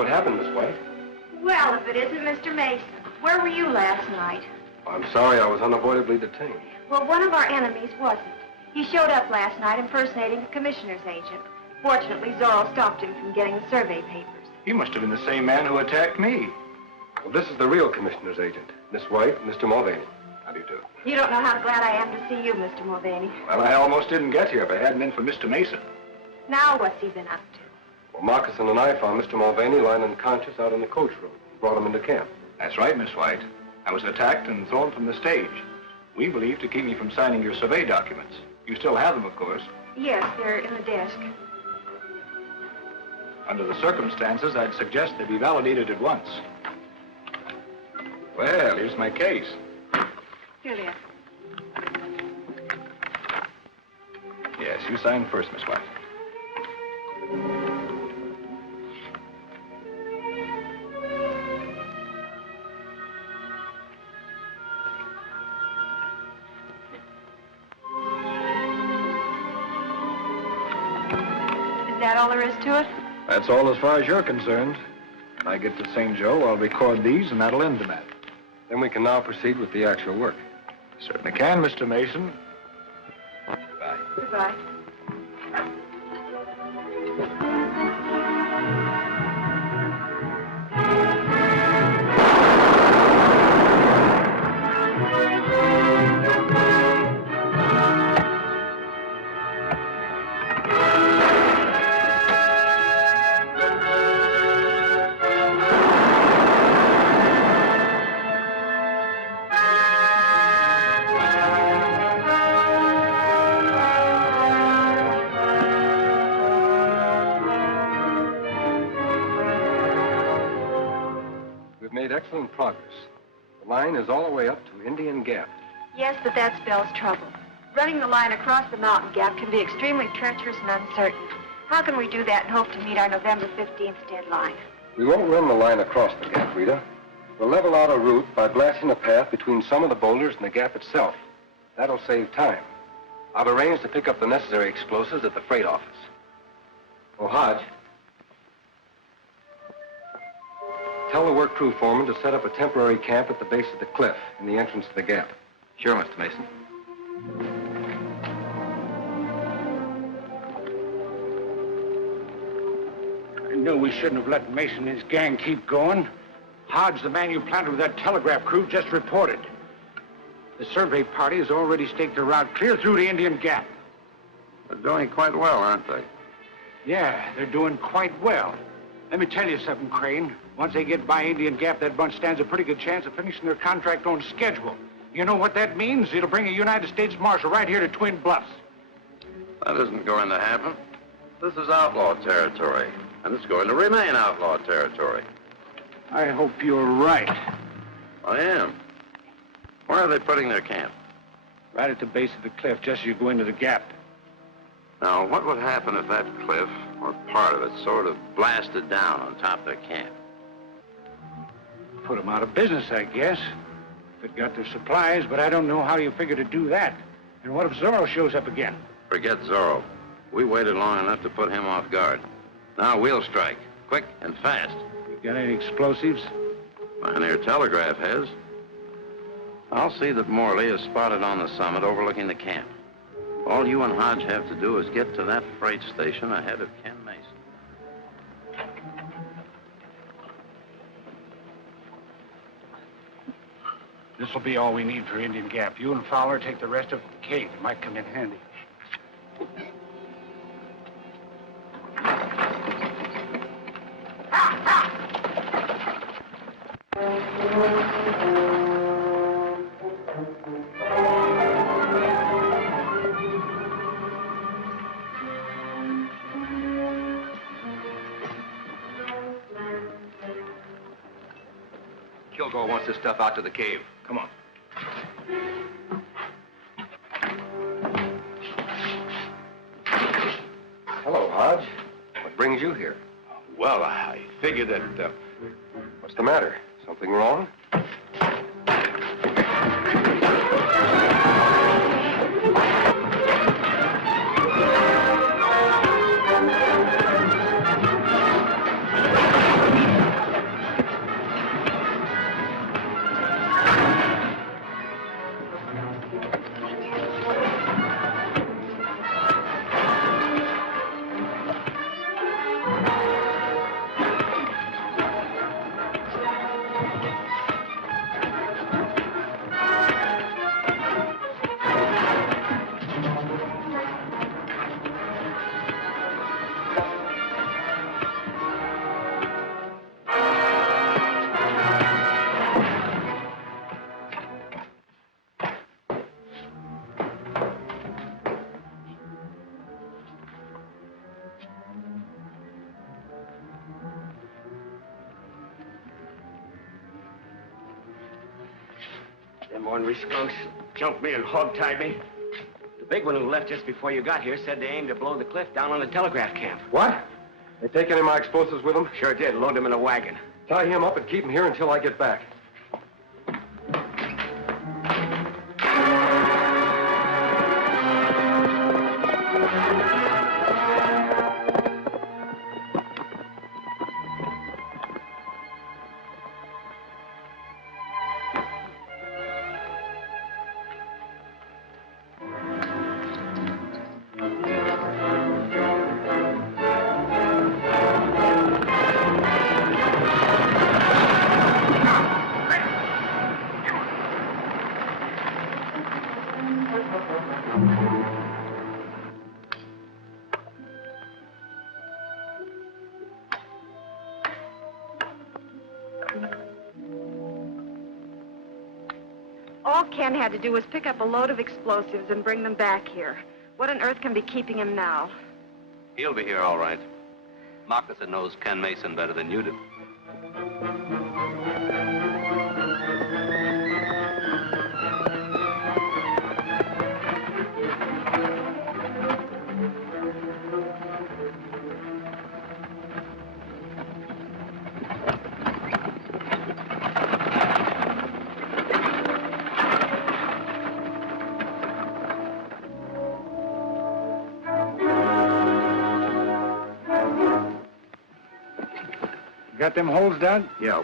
What happened, Miss White? Well, if it isn't Mr. Mason. Where were you last night? I'm sorry, I was unavoidably detained. Well, one of our enemies wasn't. He showed up last night impersonating the commissioner's agent. Fortunately, Zorro stopped him from getting the survey papers. He must have been the same man who attacked me. Well, this is the real commissioner's agent, Miss White, Mr. Mulvaney. How do you do? You don't know how glad I am to see you, Mr. Mulvaney. Well, I almost didn't get here if it hadn't been for Mr. Mason. Now what's he been up to? Well, Moccasin and I found Mr. Mulvaney lying unconscious out in the coach room. Brought him into camp. That's right, Miss White. I was attacked and thrown from the stage. We believe to keep me from signing your survey documents. You still have them, of course. Yes, they're in the desk. Under the circumstances, I'd suggest they be validated at once. Well, here's my case. Here they are. Yes, you sign first, Miss White. Is that all there is to it? That's all as far as you're concerned. When I get to St. Joe, I'll record these, and that'll end the matter. Then we can now proceed with the actual work. Certainly can, Mr. Mason. Goodbye. Goodbye. Excellent progress. The line is all the way up to Indian Gap. Yes, but that spells trouble. Running the line across the mountain gap can be extremely treacherous and uncertain. How can we do that and hope to meet our November 15th deadline? We won't run the line across the gap, Rita. We'll level out a route by blasting a path between some of the boulders and the gap itself. That'll save time. I've arranged to pick up the necessary explosives at the freight office. Oh, Hodge. Tell the work crew foreman to set up a temporary camp at the base of the cliff in the entrance to the gap. Sure, Mr. Mason. I knew we shouldn't have let Mason and his gang keep going. Hodge, the man you planted with that telegraph crew, just reported. The survey party has already staked a route clear through the Indian Gap. They're doing quite well, aren't they? Yeah, they're doing quite well. Let me tell you something, Crane. Once they get by Indian Gap, that bunch stands a pretty good chance of finishing their contract on schedule. You know what that means? It'll bring a United States Marshal right here to Twin Bluffs. That isn't going to happen. This is outlaw territory, and it's going to remain outlaw territory. I hope you're right. I am. Where are they putting their camp? Right at the base of the cliff, just as you go into the gap. Now, what would happen if that cliff, or part of it, sort of blasted down on top of their camp? Put them out of business, I guess. If it got their supplies, but I don't know how you figure to do that. And what if Zorro shows up again? Forget Zorro. We waited long enough to put him off guard. Now we'll strike, quick and fast. You got any explosives? Pioneer Telegraph has. I'll see that Morley is spotted on the summit overlooking the camp. All you and Hodge have to do is get to that freight station ahead of Ken Mason. This will be all we need for Indian Gap. You and Fowler take the rest of the cave. It might come in handy. Kilgore wants this stuff out to the cave. Come on. Hello, Hodge. What brings you here? Well, I figured that, What's the matter? Something wrong? Them ornery skunks jumped me and hog-tied me. The big one who left just before you got here said they aimed to blow the cliff down on the telegraph camp. What? They take any of my explosives with them? Sure did. Load them in a wagon. Tie him up and keep him here until I get back. All Ken had to do was pick up a load of explosives and bring them back here. What on earth can be keeping him now? He'll be here all right. Moccasin knows Ken Mason better than you do. Got them holes dug? Yeah.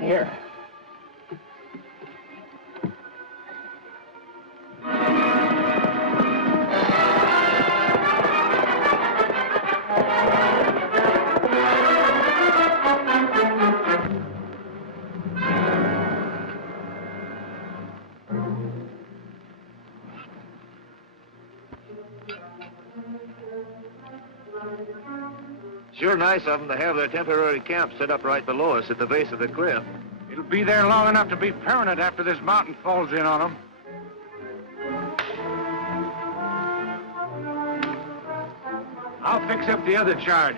Here. Sure nice of them to have their temporary camp set up right below us at the base of the cliff. It'll be there long enough to be permanent after this mountain falls in on them. I'll fix up the other charge.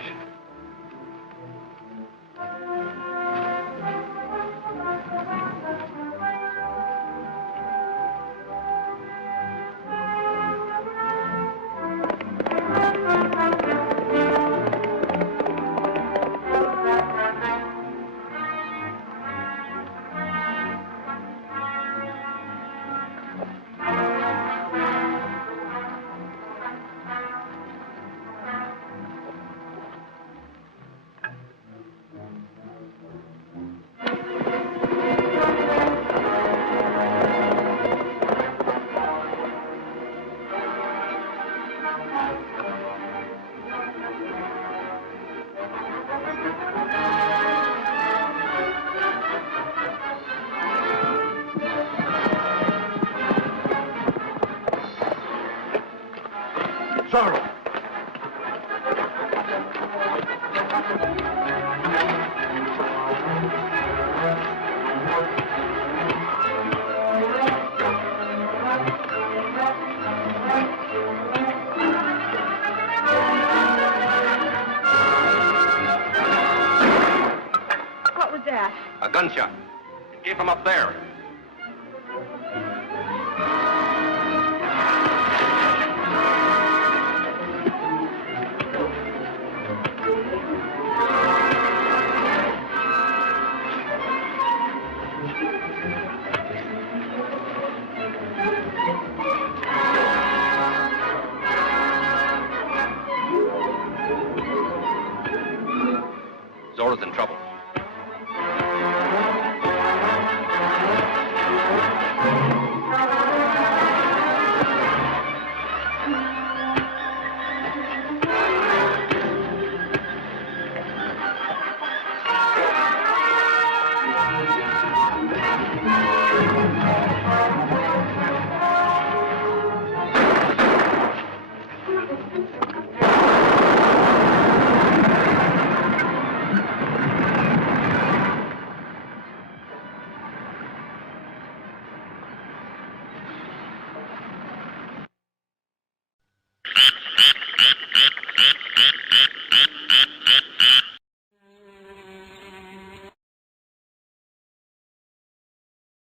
Zorro! What was that? A gunshot. It came from up there. Zorro's in trouble.